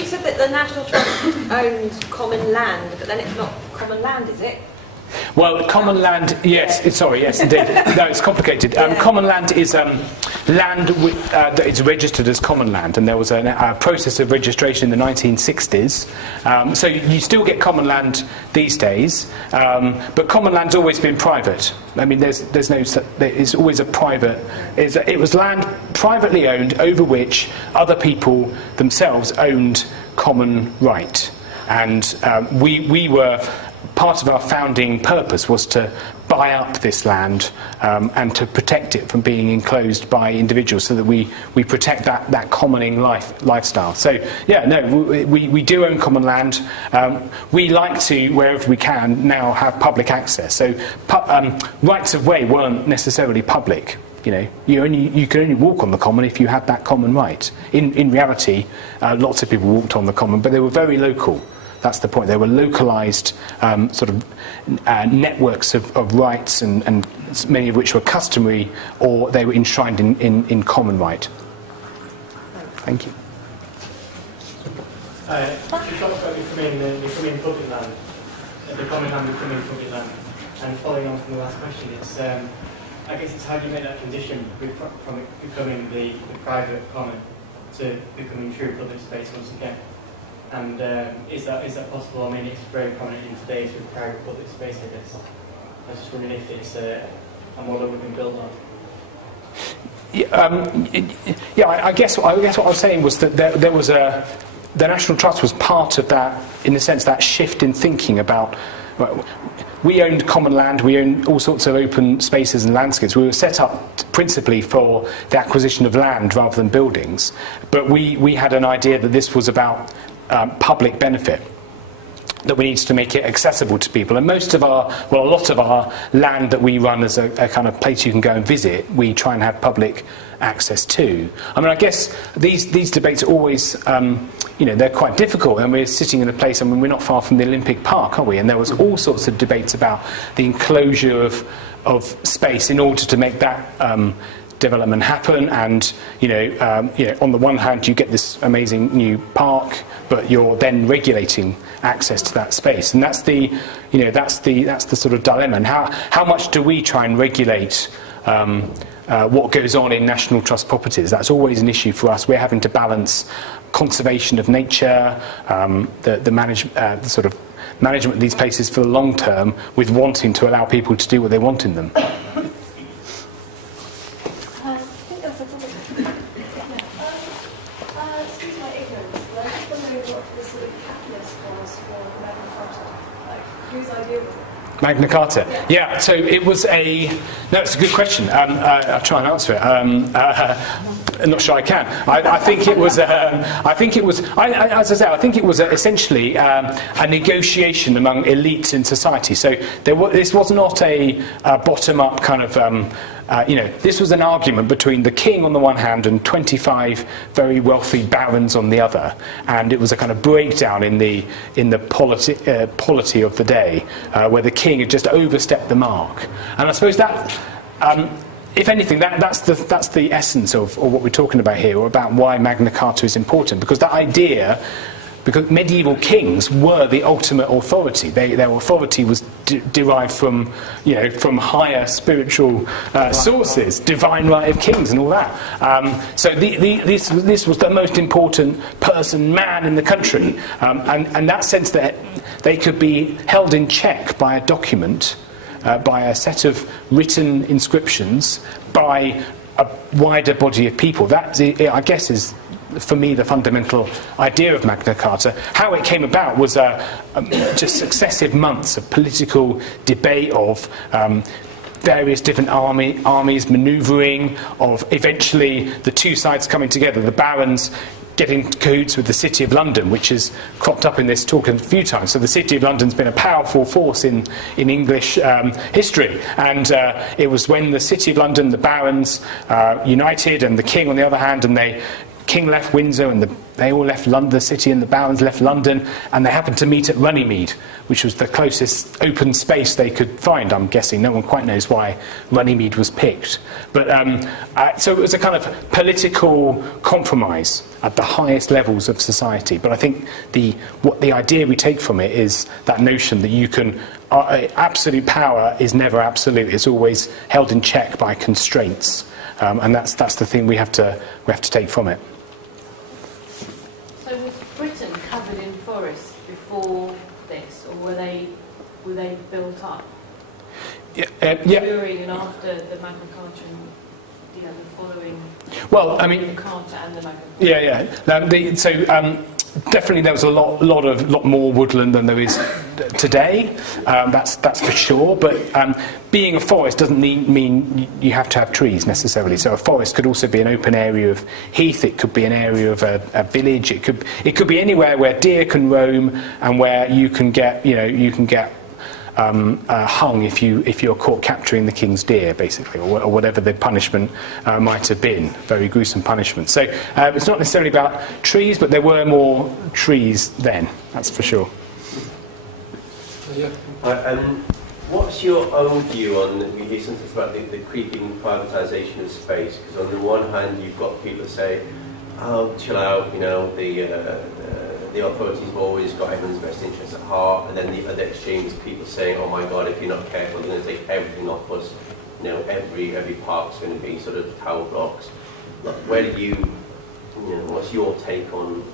you said that the National Trust owns common land, but then it's not common land, is it? Well, common land, yes, sorry, yes, indeed. No, it's complicated. Common land is land that is registered as common land, and there was a process of registration in the 1960s. So you still get common land these days, but common land's always been private. I mean, it's always a private. It was land privately owned over which other people themselves owned common right, and we were. Part of our founding purpose was to buy up this land and to protect it from being enclosed by individuals, so that we protect that commoning lifestyle. So yeah, no, we do own common land. We like to, wherever we can, now have public access. So rights of way weren't necessarily public. You know, you could only walk on the common if you had that common right. In reality, lots of people walked on the common, but they were very local. That's the point. They were localised sort of networks of rights, and many of which were customary, or they were enshrined in common right. Thank you. You talked about becoming public land, the common land becoming public land, and following on from the last question, it's I guess it's how do you make that transition from it becoming the private common to becoming true public space once again? And is that possible? I mean, it's very prominent in today's with private public space, I guess. I was just wondering if it's a model we can build on. Yeah, I guess what I was saying was that there was the National Trust was part of that, in a sense, that shift in thinking about. Well, we owned common land, we owned all sorts of open spaces and landscapes. We were set up principally for the acquisition of land rather than buildings, but we had an idea that this was about public benefit, that we needed to make it accessible to people. And a lot of our land that we run as a kind of place you can go and visit, we try and have public access to. I mean, I guess these debates are always, they're quite difficult, and we're sitting in a place, I mean, we're not far from the Olympic Park, are we? And there was all sorts of debates about the enclosure of space in order to make that development happen, and on the one hand you get this amazing new park, but you're then regulating access to that space, and that's the sort of dilemma. And how much do we try and regulate what goes on in National Trust properties? That's always an issue for us. We're having to balance conservation of nature, the sort of management of these places for the long term, with wanting to allow people to do what they want in them. Magna Carta. Yeah, so it was it's a good question. I'll try and answer it. I'm not sure I can. I think it was essentially a negotiation among elites in society. So this was not a bottom-up kind of. This was an argument between the king on the one hand and 25 very wealthy barons on the other, and it was a kind of breakdown in the polity of the day, where the king had just overstepped the mark. And I suppose that, if anything, that's the essence of what we're talking about here, or about why Magna Carta is important, because that idea. Because medieval kings were the ultimate authority. Their authority was derived from higher spiritual sources, divine right of kings and all that. So this was the most important man in the country, and that sense that they could be held in check by a document, by a set of written inscriptions, by a wider body of people. That, I guess, is, for me, the fundamental idea of Magna Carta. How it came about was just successive months of political debate, of various different armies manoeuvring, of eventually the two sides coming together, the barons getting cahoots with the City of London, which has cropped up in this talk a few times. So the City of London's been a powerful force in English history, and it was when the City of London, the barons united, and the king on the other hand, and King left Windsor, and they all left London, the city and the barons left London, and they happened to meet at Runnymede, which was the closest open space they could find, I'm guessing. No one quite knows why Runnymede was picked. But so it was a kind of political compromise at the highest levels of society. But I think the idea we take from it is that notion that you can absolute power is never absolute. It's always held in check by constraints, and that's the thing we have to take from it. So was Britain covered in forests before this, or were they built up? During and after the Magna Carta, and, the following. Well, I mean, the Carta and the Magna Carta. Definitely, there was a lot more woodland than there is today. That's for sure. But being a forest doesn't mean you have to have trees necessarily. So a forest could also be an open area of heath. It could be an area of a village. It could be anywhere where deer can roam and where you can get hung if you're caught capturing the king's deer, basically, or whatever the punishment might have been. Very gruesome punishment. So it's not necessarily about trees, but there were more trees then, that's for sure. What's your own view on, we hear something about the creeping privatisation of space? Because on the one hand, you've got people say, oh, chill out, the authorities have always got everyone's best interests at heart, and then the other extreme is people saying, oh my God, if you're not careful, they're going to take everything off us. Every park's going to be sort of tower blocks. Where do you, what's your take on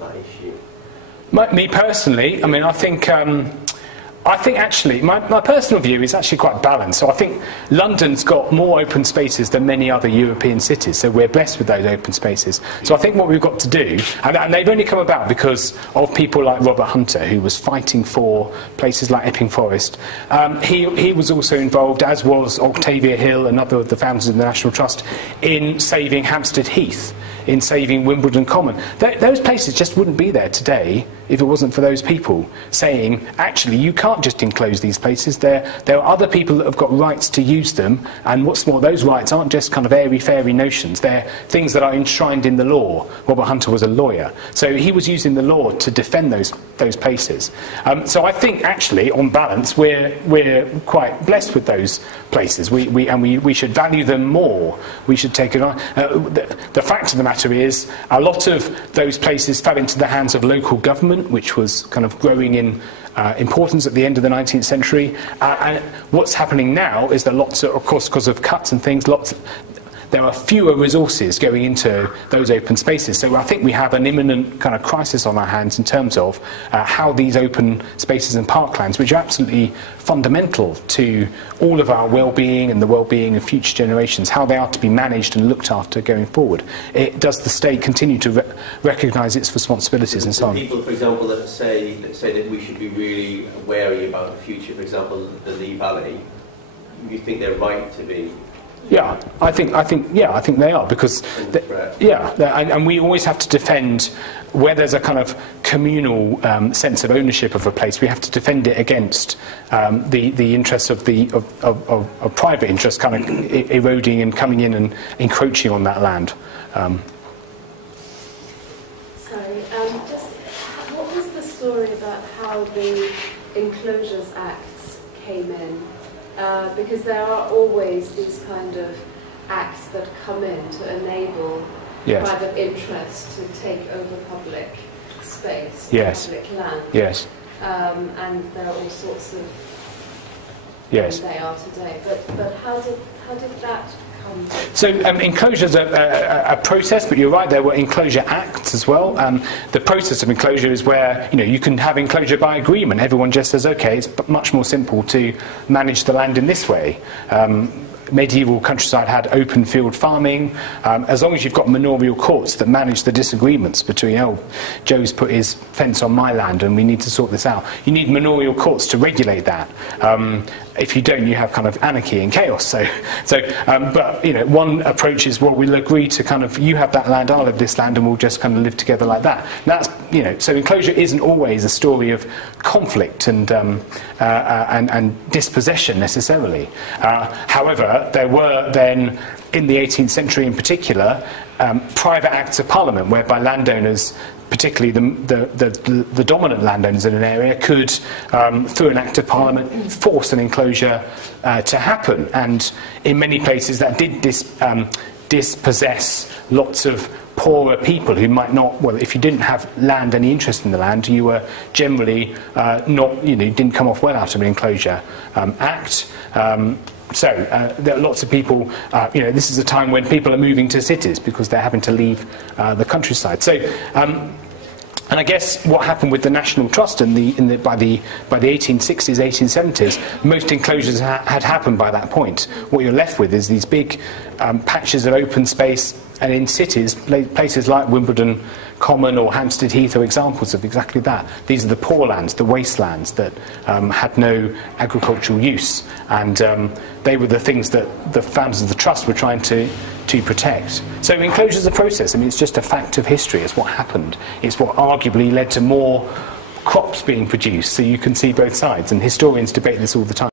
that issue? Me personally, I mean, I think actually, my personal view is actually quite balanced. So I think London's got more open spaces than many other European cities, so we're blessed with those open spaces. So I think what we've got to do, and they've only come about because of people like Robert Hunter, who was fighting for places like Epping Forest. He was also involved, as was Octavia Hill, another of the founders of the National Trust, in saving Hampstead Heath, in saving Wimbledon Common. Those places just wouldn't be there today if it wasn't for those people saying, actually, you can't just enclose these places. There are other people that have got rights to use them, and what's more, those rights aren't just kind of airy-fairy notions. They're things that are enshrined in the law. Robert Hunter was a lawyer, so he was using the law to defend those places. So I think, actually, on balance, we're quite blessed with those places. We should value them more. We should take it on. The fact of the matter is, a lot of those places fell into the hands of local government, which was kind of growing in importance at the end of the 19th century. And what's happening now is that of course, because of cuts and things, there are fewer resources going into those open spaces. So I think we have an imminent kind of crisis on our hands in terms of how these open spaces and parklands, which are absolutely fundamental to all of our well-being and the well-being of future generations, how they are to be managed and looked after going forward. Does the state continue to recognise its responsibilities and so on? People, for example, that say that we should be really wary about the future, for example, the Lee Valley, you think they're right to be? Yeah, I think they are, because and we always have to defend where there's a kind of communal sense of ownership of a place. We have to defend it against the interests of private interests kind of eroding and coming in and encroaching on that land. Sorry, just what was the story about how the Enclosures Acts came in? Because there are always these kind of acts that come in to enable private interest to take over public space, public land. Yes. And there are all sorts of yes. They are today. But how did that come? So enclosures are a process, but you're right, there were enclosure acts as well. The process of enclosure is where you can have enclosure by agreement. Everyone just says, okay, it's much more simple to manage the land in this way. Medieval countryside had open field farming. As long as you've got manorial courts that manage the disagreements between, Joe's put his fence on my land and we need to sort this out. You need manorial courts to regulate that. If you don't, you have kind of anarchy and chaos. But one approach is, well, we'll agree to kind of, you have that land, I'll have this land, and we'll just kind of live together like that. And that's, so enclosure isn't always a story of conflict and dispossession necessarily. However, there were then, in the 18th century in particular, private acts of parliament, whereby landowners, particularly the dominant landowners in an area, could, through an act of parliament, force an enclosure to happen. And in many places that did dispossess lots of poorer people who might not, well, if you didn't have land, any interest in the land, you were generally not, you didn't come off well out of an enclosure act. So there are lots of people, this is a time when people are moving to cities because they're having to leave the countryside. So, and I guess what happened with the National Trust by the 1860s, 1870s, most enclosures had happened by that point. What you're left with is these big patches of open space, and in cities, places like Wimbledon Common or Hampstead Heath are examples of exactly that. These are the poor lands, the wastelands that had no agricultural use, and they were the things that the founders of the Trust were trying to protect. So enclosure is a process. I mean, it's just a fact of history. It's what happened. It's what arguably led to more crops being produced. So you can see both sides, and historians debate this all the time.